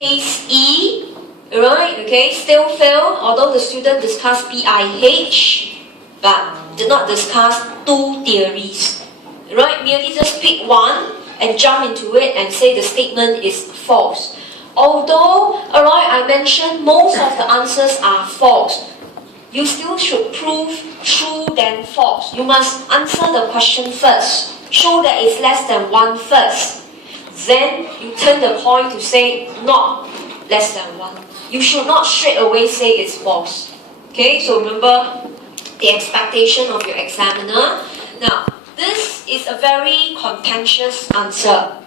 Case E, right, okay, still failed, although the student discussed BIH, but did not discuss two theories. Right, merely just pick one and jump into it and say the statement is false. Although, alright, I mentioned most of the answers are false, you still should prove true than false. You must answer the question first. Show that it's less than one first. Then you turn the coin to say not less than one. You should not straight away say it's false. Okay, so remember the expectation of your examiner. Now, this is a very contentious answer.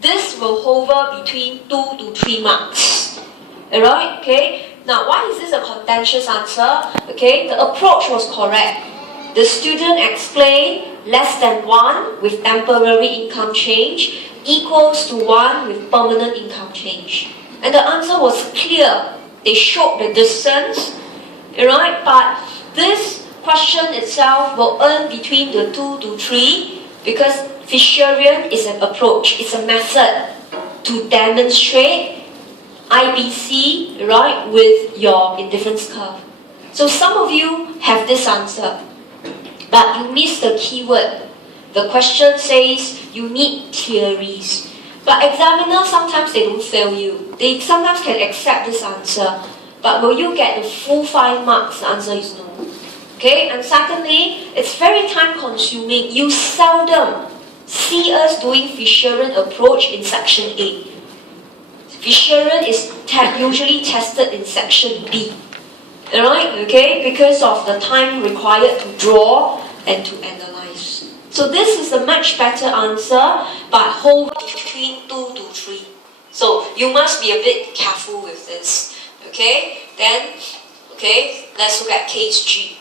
This will hover between 2 to 3 marks. Alright, okay? Now, why is this a contentious answer? Okay, the approach was correct. The student explained less than 1 with temporary income change equals to 1 with permanent income change. And the answer was clear. They showed the distance, right? But this question itself will earn between the 2 to 3 because Fisherian is an approach, it's a method to demonstrate IBC, right, with your indifference curve. So some of you have this answer, but you miss the keyword. The question says you need theories. But examiners, sometimes they don't fail you. They sometimes can accept this answer. But will you get the full 5 marks? The answer is no. Okay, and secondly, it's very time consuming. You seldom see us doing Fisherian approach in section A. Fisherian is usually tested in section B. Alright, okay, because of the time required to draw and to analyze. So this is a much better answer, but hover between 2 to 3. So you must be a bit careful with this. Okay, then, okay, let's look at case G.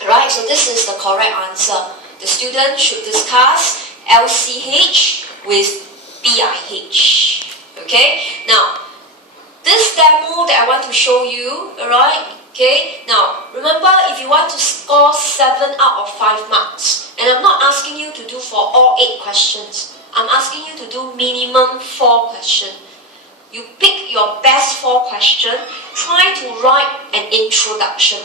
Alright, so this is the correct answer. The student should discuss LCH with BIH. Okay, now, this demo that I want to show you, alright, okay, now, remember if you want to score 7 out of 5 marks, and I'm not asking you to do for all 8 questions, I'm asking you to do minimum 4 questions. You pick your best 4 questions, try to write an introduction.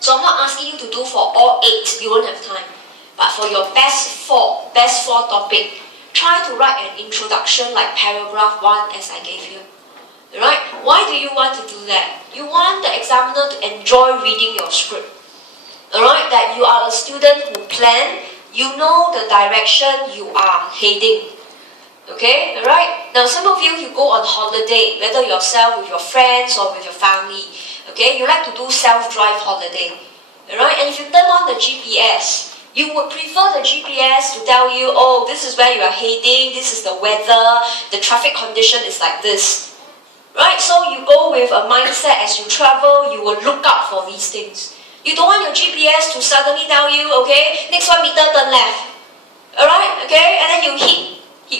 So I'm not asking you to do for all 8, you won't have time. But for your best 4 topic, try to write an introduction like paragraph 1 as I gave you. Right? Why do you want to do that? You want the examiner to enjoy reading your script. Alright? That you are a student who plan, you know the direction you are heading. Okay? Alright? Now some of you go on holiday, whether yourself, with your friends or with your family. Okay? You like to do self-drive holiday. Alright? And if you turn on the GPS, you would prefer the GPS to tell you, oh, this is where you are heading, this is the weather, the traffic condition is like this. Right? So you go with a mindset as you travel, you will look out for these things. You don't want your GPS to suddenly tell you, okay, next 1 meter turn left. Alright? Okay? And then you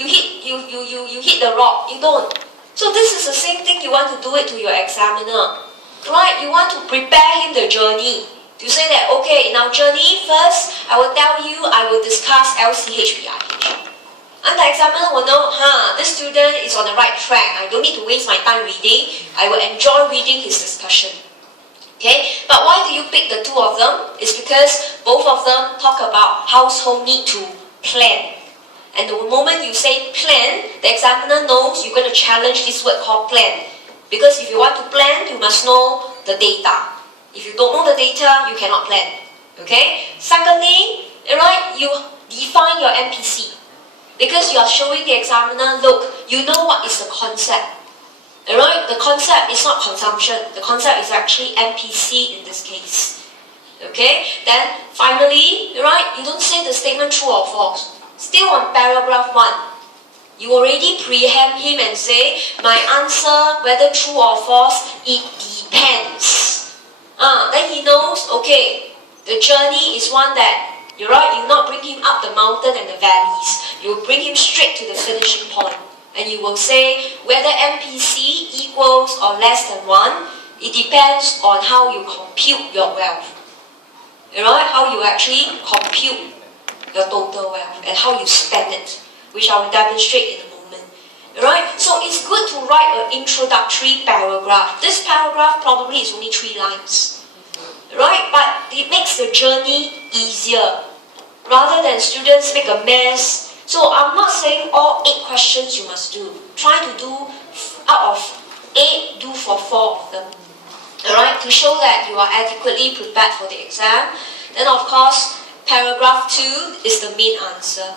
hit the rock. You don't. So this is the same thing you want to do it to your examiner. Right? You want to prepare him the journey. To say that, okay, in our journey, first, I will tell you, I will discuss LCHBIH. And the examiner will know, this student is on the right track. I don't need to waste my time reading. I will enjoy reading his discussion. Okay? But why do you pick the 2 of them? It's because both of them talk about household need to plan. And the moment you say plan, the examiner knows you're going to challenge this word called plan. Because if you want to plan, you must know the data. If you don't know the data, you cannot plan. Okay? Secondly, right, you define your MPC. Because you are showing the examiner, look, you know what is the concept. Alright? The concept is not consumption. The concept is actually MPC in this case. Okay? Then, finally, right, you don't say the statement true or false. Still on paragraph 1. You already preempt him and say, my answer, whether true or false, it depends. Then he knows, okay, the journey is one that, you're right, you not bring him up the mountain and the valleys. You will bring him straight to the finishing point. And you will say, whether MPC equals or less than 1, it depends on how you compute your wealth. Alright, how you actually compute your total wealth and how you spend it, which I will demonstrate in a moment. Right? So it's good to write an introductory paragraph. This paragraph probably is only 3 lines. Right? But it makes the journey easier. Rather than students make a mess. So I'm not saying all 8 questions you must do. Try to do, out of 8, do for 4 of them. Alright? To show that you are adequately prepared for the exam. Then of course, paragraph 2 is the main answer.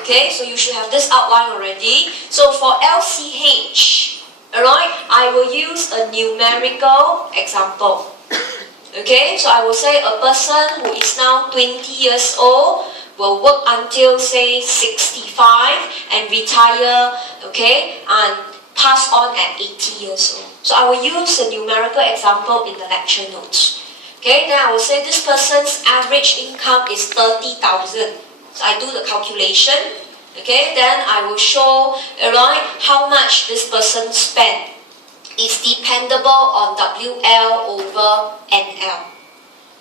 Okay, so you should have this outline already. So for LCH, alright, I will use a numerical example. Okay, so I will say a person who is now 20 years old will work until say 65 and retire, okay, and pass on at 80 years old. So I will use a numerical example in the lecture notes. Okay, then I will say this person's average income is 30,000. So I do the calculation, okay, then I will show, alright, how much this person spent is dependable on WL over NL.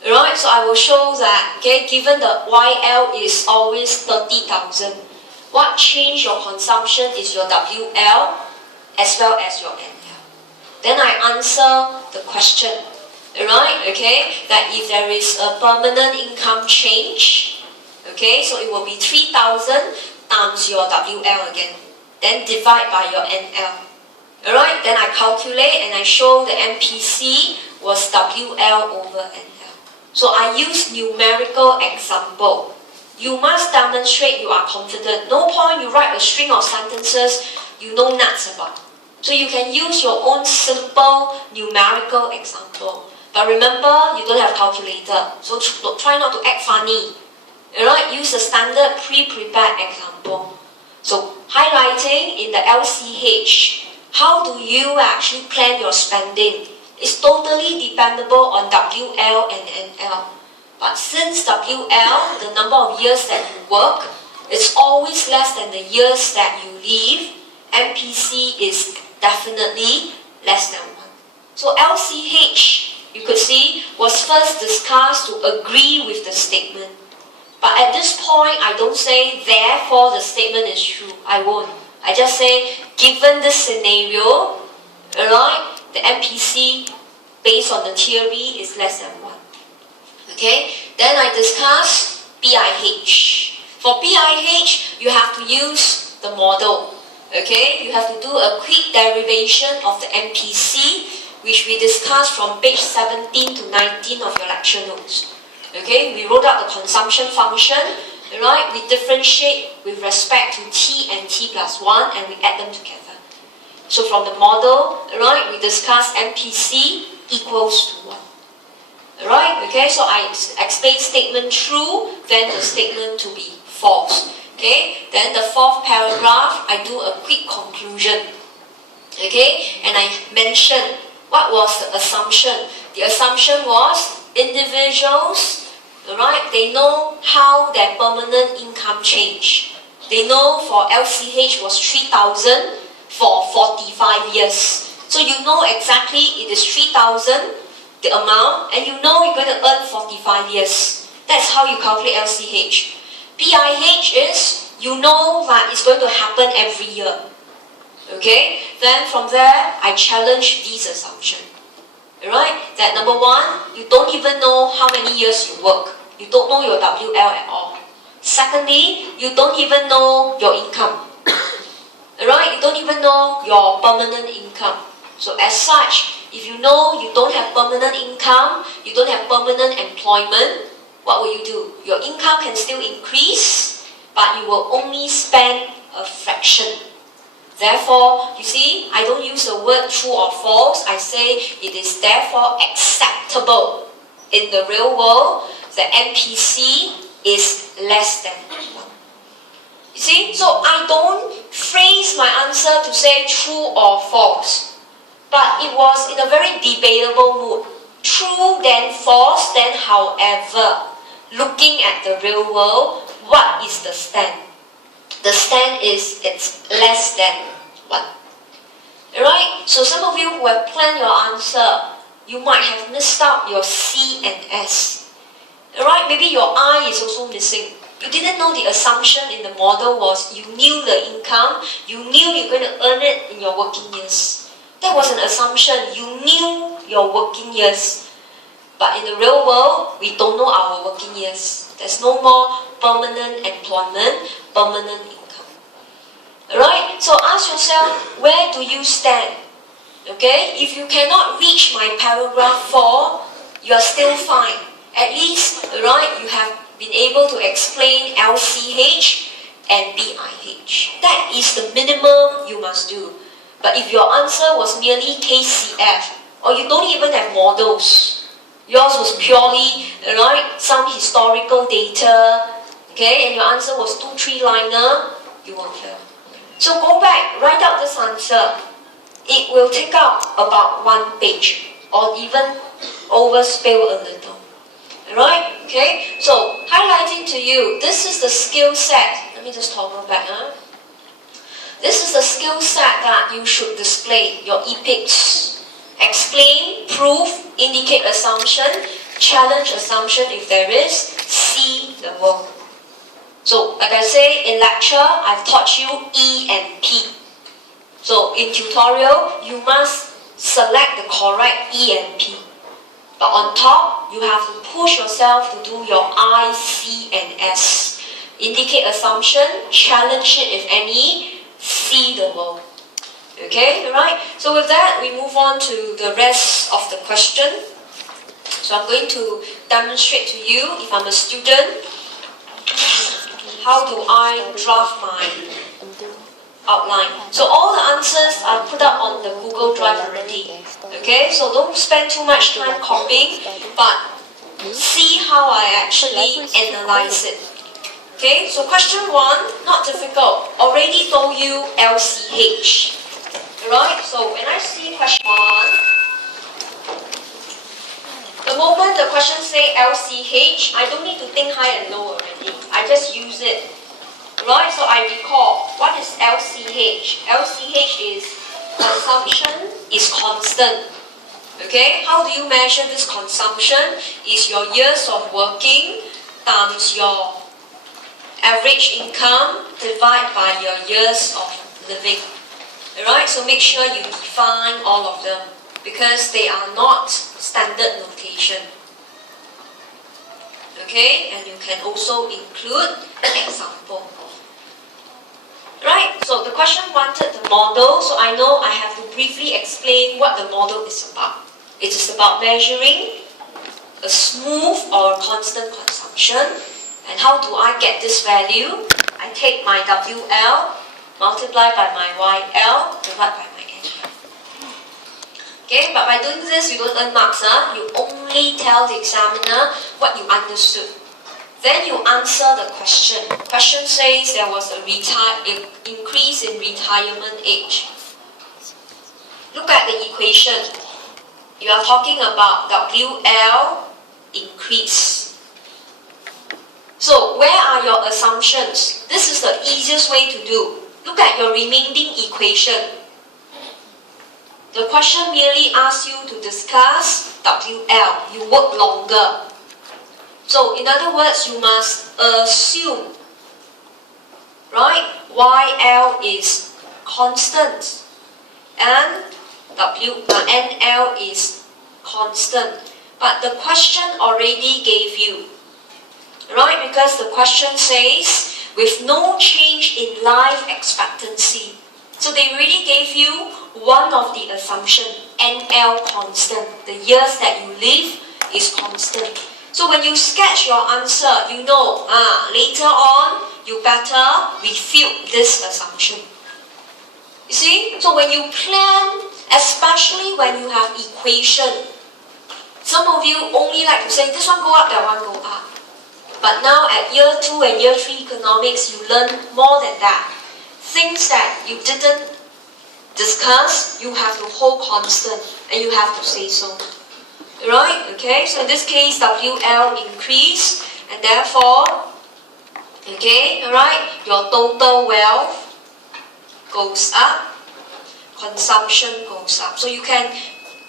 Alright, so I will show that, okay, given the YL is always 30,000, what change your consumption is your WL as well as your NL. Then I answer the question, alright, okay, that if there is a permanent income change, okay, so it will be 3,000 times your WL again. Then divide by your NL. Alright, then I calculate and I show the MPC was WL over NL. So I use numerical example. You must demonstrate you are confident. No point you write a string of sentences you know nuts about. So you can use your own simple numerical example. But remember, you don't have calculator. So try not to act funny. Alright, use a standard pre-prepared example. So highlighting in the LCH, how do you actually plan your spending? It's totally dependable on WL and NL. But since WL, the number of years that you work, it's always less than the years that you leave, MPC is definitely less than 1. So LCH, you could see, was first discussed to agree with the statement. But at this point, I don't say, therefore the statement is true. I won't. I just say, given this scenario, alright, the MPC based on the theory is less than 1. Okay, then I discuss BIH. For BIH, you have to use the model. Okay, you have to do a quick derivation of the MPC, which we discussed from page 17 to 19 of your lecture notes. Okay, we wrote out the consumption function, right? We differentiate with respect to t and t plus 1 and we add them together. So from the model, right, we discuss MPC equals to 1. Alright, okay, so I explain statement true, then the statement to be false. Okay, then the 4th paragraph, I do a quick conclusion. Okay, and I mention what was the assumption. The assumption was individuals, right, they know how their permanent income changed. They know for LCH was 3,000 for 45 years. So you know exactly it is 3,000, the amount, and you know you're going to earn 45 years. That's how you calculate LCH. BIH is, you know that it's going to happen every year. Okay, then from there, I challenge these assumptions. Alright, that number 1, you don't even know how many years you work. You don't know your WL at all. Secondly, you don't even know your income. Alright, you don't even know your permanent income. So as such, if you know you don't have permanent income, you don't have permanent employment, what will you do? Your income can still increase, but you will only spend a fraction. Therefore, you see, I don't use the word true or false. I say it is therefore acceptable in the real world that MPC is less than 1. You see, so I don't phrase my answer to say true or false. But it was in a very debatable mood. True, then false, then however. Looking at the real world, what is the stand? The stand is it's less than 1. Alright, so some of you who have planned your answer, you might have missed out your C and S. Alright, maybe your I is also missing. You didn't know the assumption in the model was you knew the income, you knew you're going to earn it in your working years. That was an assumption. You knew your working years. But in the real world, we don't know our working years. There's no more permanent employment, permanent income. Alright? So ask yourself, where do you stand? Okay? If you cannot reach my paragraph 4, you are still fine. At least, right, you have been able to explain LCH and BIH. That is the minimum you must do. But if your answer was merely KCF, or you don't even have models, yours was purely, right, some historical data, okay, and your answer was 2-3 liner, you won't fail. So go back, write out this answer. It will take up about 1 page, or even overspill a little. Right? Okay? So, highlighting to you, this is the skill set. Let me just toggle back. This is the skill set that you should display, your EPICS. Explain, prove, indicate assumption, challenge assumption if there is, see the work. So, like I say, in lecture, I've taught you E and P. So, in tutorial, you must select the correct E and P. But on top, you have to push yourself to do your I, C, and S. Indicate assumption, challenge it if any, see the world. Okay, alright? So with that, we move on to the rest of the question. So I'm going to demonstrate to you, if I'm a student, how do I draft my outline. So all the answers are put up on the Google Drive already. Okay, so don't spend too much time copying, but see how I actually analyze it. Okay, so question 1, not difficult. Already told you LCH. Alright, so when I see question 1, the moment the question say LCH, I don't need to think high and low already. I just use it. Right, so I recall, what is LCH? LCH is consumption is constant. Okay, how do you measure this consumption? Is your years of working times your average income divided by your years of living. Alright, so make sure you define all of them because they are not standard notation. Okay, and you can also include an example. Right, so the question wanted the model, so I know I have to briefly explain what the model is about. It is about measuring a smooth or a constant consumption. And how do I get this value? I take my WL, multiply by my YL, divide by my NL. Okay, but by doing this, you don't earn marks. You only tell the examiner what you understood. Then you answer the question. The question says there was an increase in retirement age. Look at the equation. You are talking about WL increase. So where are your assumptions? This is the easiest way to do. Look at your remaining equation. The question merely asks you to discuss WL. You work longer. So, in other words, you must assume, right, YL is constant and NL is constant. But the question already gave you, right, because the question says, with no change in life expectancy. So, they already gave you one of the assumptions, NL constant. The years that you live is constant. So when you sketch your answer, you know, later on, you better refute this assumption. You see? So when you plan, especially when you have equation, some of you only like to say, this one go up, that one go up. But now at year 2 and year 3 economics, you learn more than that. Things that you didn't discuss, you have to hold constant, and you have to say so. Right? Okay, so in this case, WL increase, and therefore, okay, alright, your total wealth goes up, consumption goes up. So you can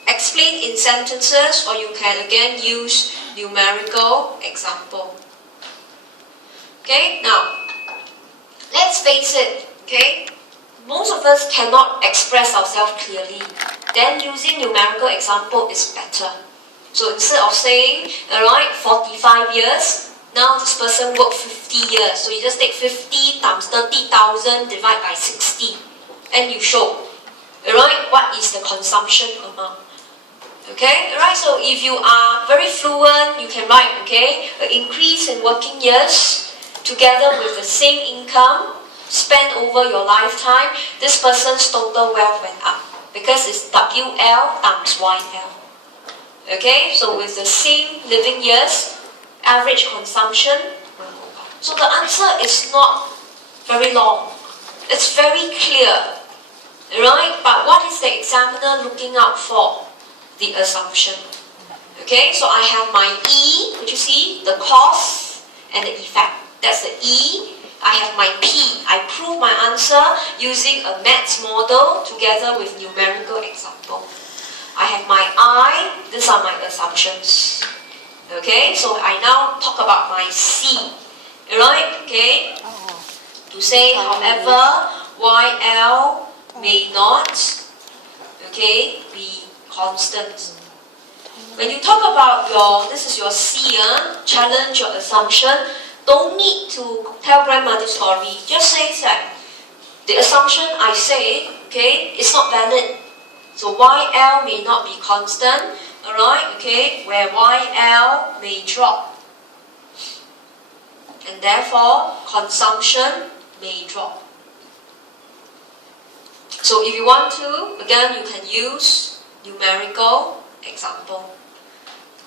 explain in sentences, or you can again use numerical example. Okay, now, let's face it, okay? Most of us cannot express ourselves clearly. Then using numerical example is better. So instead of saying, alright, 45 years, now this person worked 50 years. So you just take 50 times 30,000 divided by 60. And you show, alright, what is the consumption amount. Okay, alright, so if you are very fluent, you can write, okay, an increase in working years together with the same income spent over your lifetime, this person's total wealth went up because it's WL times YL. Okay, so with the same living years, average consumption will go up. So the answer is not very long. It's very clear, right? But what is the examiner looking out for? The assumption. Okay, so I have my E, could you see? The cause and the effect. That's the E. I have my P. I prove my answer using a maths model together with numerical example. I have my I. These are my assumptions. Okay, so I now talk about my C. Alright, okay? To say, however, YL may not, okay, be constant. When you talk about this is your C, challenge your assumption, don't need to tell grandma the story. Just say that the assumption I say, okay, is not valid. So YL may not be constant, alright, okay, where YL may drop. And therefore, consumption may drop. So if you want to, again, you can use numerical example.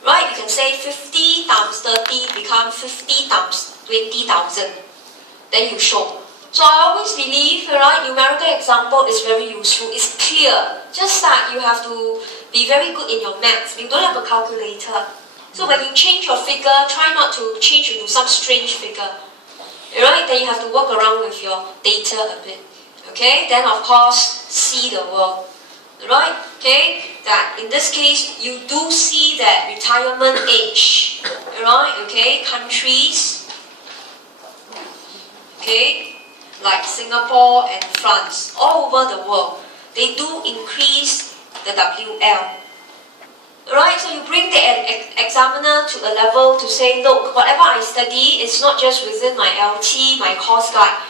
Right, you can say 50 times 30 become 50 times 20,000. Then you show. So I always believe, right, numerical example is very useful. It's clear. Just that you have to be very good in your maths. You don't have a calculator. So when you change your figure, try not to change into some strange figure. Right, then you have to work around with your data a bit. Okay, then of course, see the world. Right, okay, that in this case, you do see that retirement age, right, okay, countries, okay, like Singapore and France, all over the world, they do increase the WL. Right, so you bring the examiner to a level to say, look, whatever I study is not just within my LT, my course guide.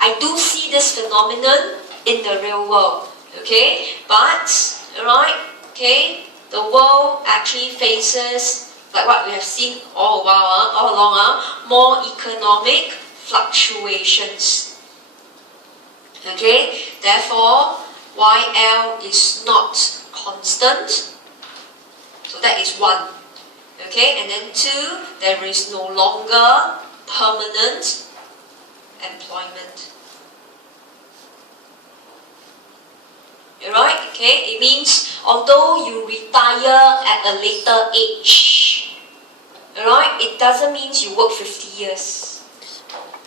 I do see this phenomenon in the real world. Okay, but, right, okay, the world actually faces, like what we have seen all along, more economic fluctuations. Okay, therefore, YL is not constant. So that is one. Okay, and then two, there is no longer permanent employment. Right? Okay, it means although you retire at a later age, right, it doesn't mean you work 50 years.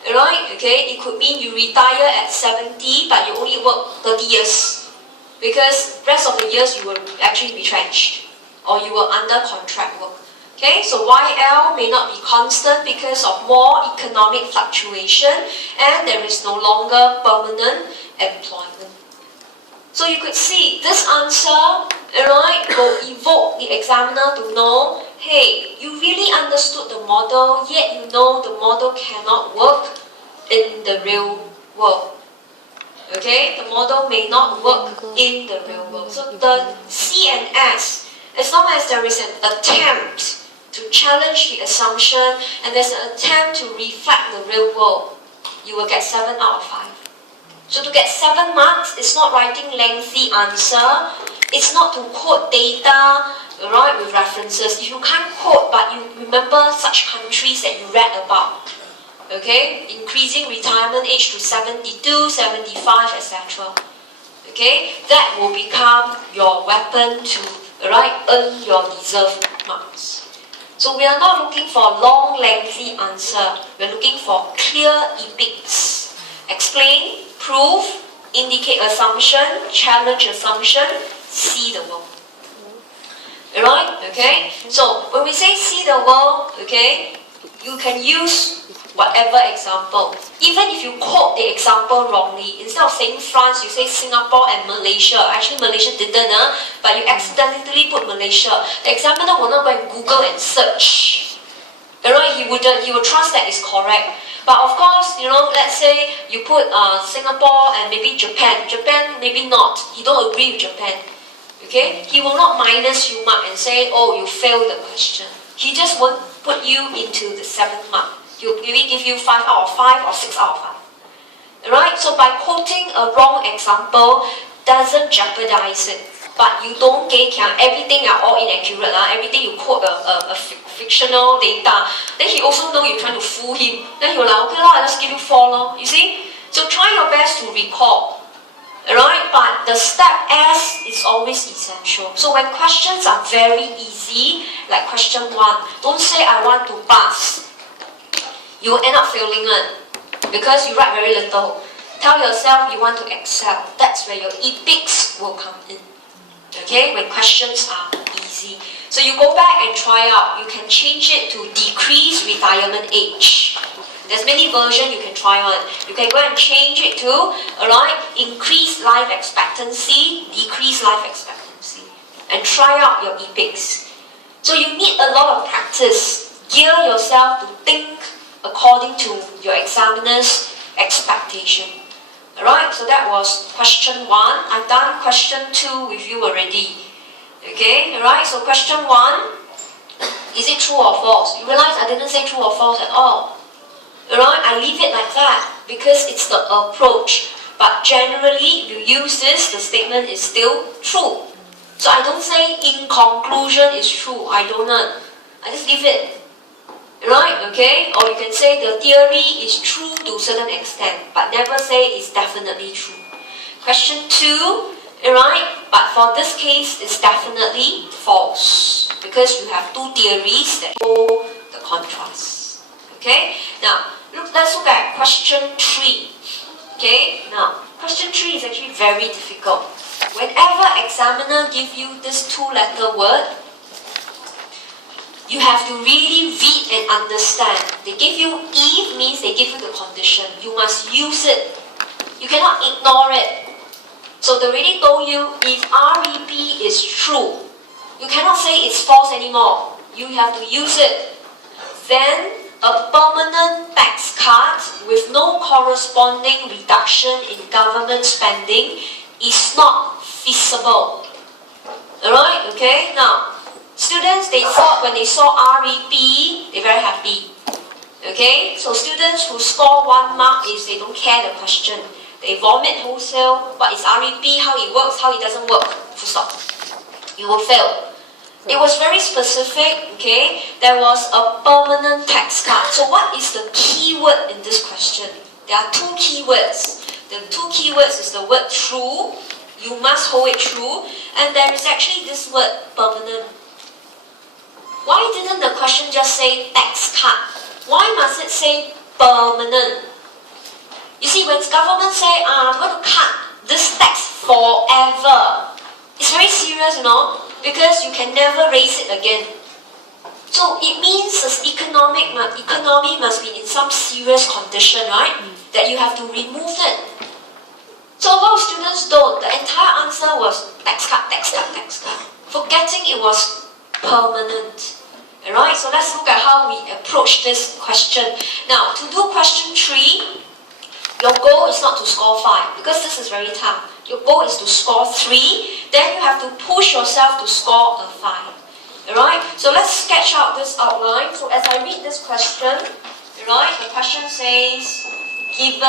Right? Okay, it could mean you retire at 70 but you only work 30 years because rest of the years you will actually be retrenched or you were under contract work. Okay, so YL may not be constant because of more economic fluctuation and there is no longer permanent employment. So you could see this answer, right, will evoke the examiner to know, hey, you really understood the model, yet you know the model cannot work in the real world. Okay, the model may not work in the real world. So the C and S, as long as there is an attempt to challenge the assumption and there's an attempt to reflect the real world, you will get 7 out of 5. So to get 7 marks, it's not writing lengthy answer. It's not to quote data, right, with references. If you can't quote, but you remember such countries that you read about, okay, increasing retirement age to 72, 75, etc. Okay, that will become your weapon to, right, earn your deserved marks. So we are not looking for long, lengthy answer. We're looking for clear epics. Explain, prove, indicate assumption, challenge assumption, see the world. Alright? Okay? So when we say see the world, okay, you can use whatever example. Even if you quote the example wrongly, instead of saying France, you say Singapore and Malaysia. Actually, Malaysia didn't, but you accidentally put Malaysia. The examiner will not go and Google and search. Alright, he wouldn't. He will trust that it's correct. But of course, let's say you put Singapore and maybe Japan. Japan, maybe not. He don't agree with Japan. Okay? He will not minus you mark and say, oh, you failed the question. He just won't put you into the 7th mark. He'll maybe give you 5 out of 5 or 6 out of 5. Alright? So by quoting a wrong example doesn't jeopardize it. But you don't everything are all inaccurate. Everything you quote a fictional data. Then he also know you're trying to fool him. Then he'll like, okay I'll just give you 4 lor. You see? So try your best to recall. Alright? But the step S is always essential. So when questions are very easy, like question 1, don't say I want to pass. You will end up failing it. Because you write very little. Tell yourself you want to excel. That's where your epics will come in. Okay, when questions are easy. So you go back and try out. You can change it to decrease retirement age. There's many versions you can try on. You can go and change it to, increase life expectancy, decrease life expectancy. And try out your epics. So you need a lot of practice. Gear yourself to think according to your examiner's expectation. Alright, so that was question 1. I've done question 2 with you already. Okay, alright, so question 1, is it true or false? You realize I didn't say true or false at all. Alright, I leave it like that because it's the approach. But generally, if you use this, the statement is still true. So I don't say in conclusion is true. I don't know. I just leave it. Right, okay? Or you can say the theory is true to a certain extent, but never say it's definitely true. Question 2, right? But for this case, it's definitely false because you have 2 theories that show the contrast. Okay? Now, let's look at question 3. Okay? Now, question 3 is actually very difficult. Whenever examiner give you this 2-letter word, you have to really read and understand. They give you if means they give you the condition. You must use it. You cannot ignore it. So they already told you if REP is true, you cannot say it's false anymore. You have to use it. Then a permanent tax cut with no corresponding reduction in government spending is not feasible. Alright, okay? Now, students, they thought when they saw REP, they're very happy. Okay? So students who score 1 mark is they don't care the question. They vomit wholesale. What is REP? How it works? How it doesn't work? Full stop. You will fail. It was very specific. Okay? There was a permanent tax cut. So what is the key word in this question? There are 2 keywords. The 2 keywords is the word true. You must hold it true. And there is actually this word permanent. Why didn't the question just say tax cut? Why must it say permanent? You see, when government say, I'm going to cut this tax forever, it's very serious, because you can never raise it again. So it means the economy must be in some serious condition, right? That you have to remove it. So a lot of students don't. The entire answer was tax cut, tax cut, tax cut. Forgetting it was permanent. Alright, so let's look at how we approach this question. Now, to do question 3, your goal is not to score 5 because this is very tough. Your goal is to score 3, then you have to push yourself to score a 5. Alright, so let's sketch out this outline. So as I read this question, alright, the question says, given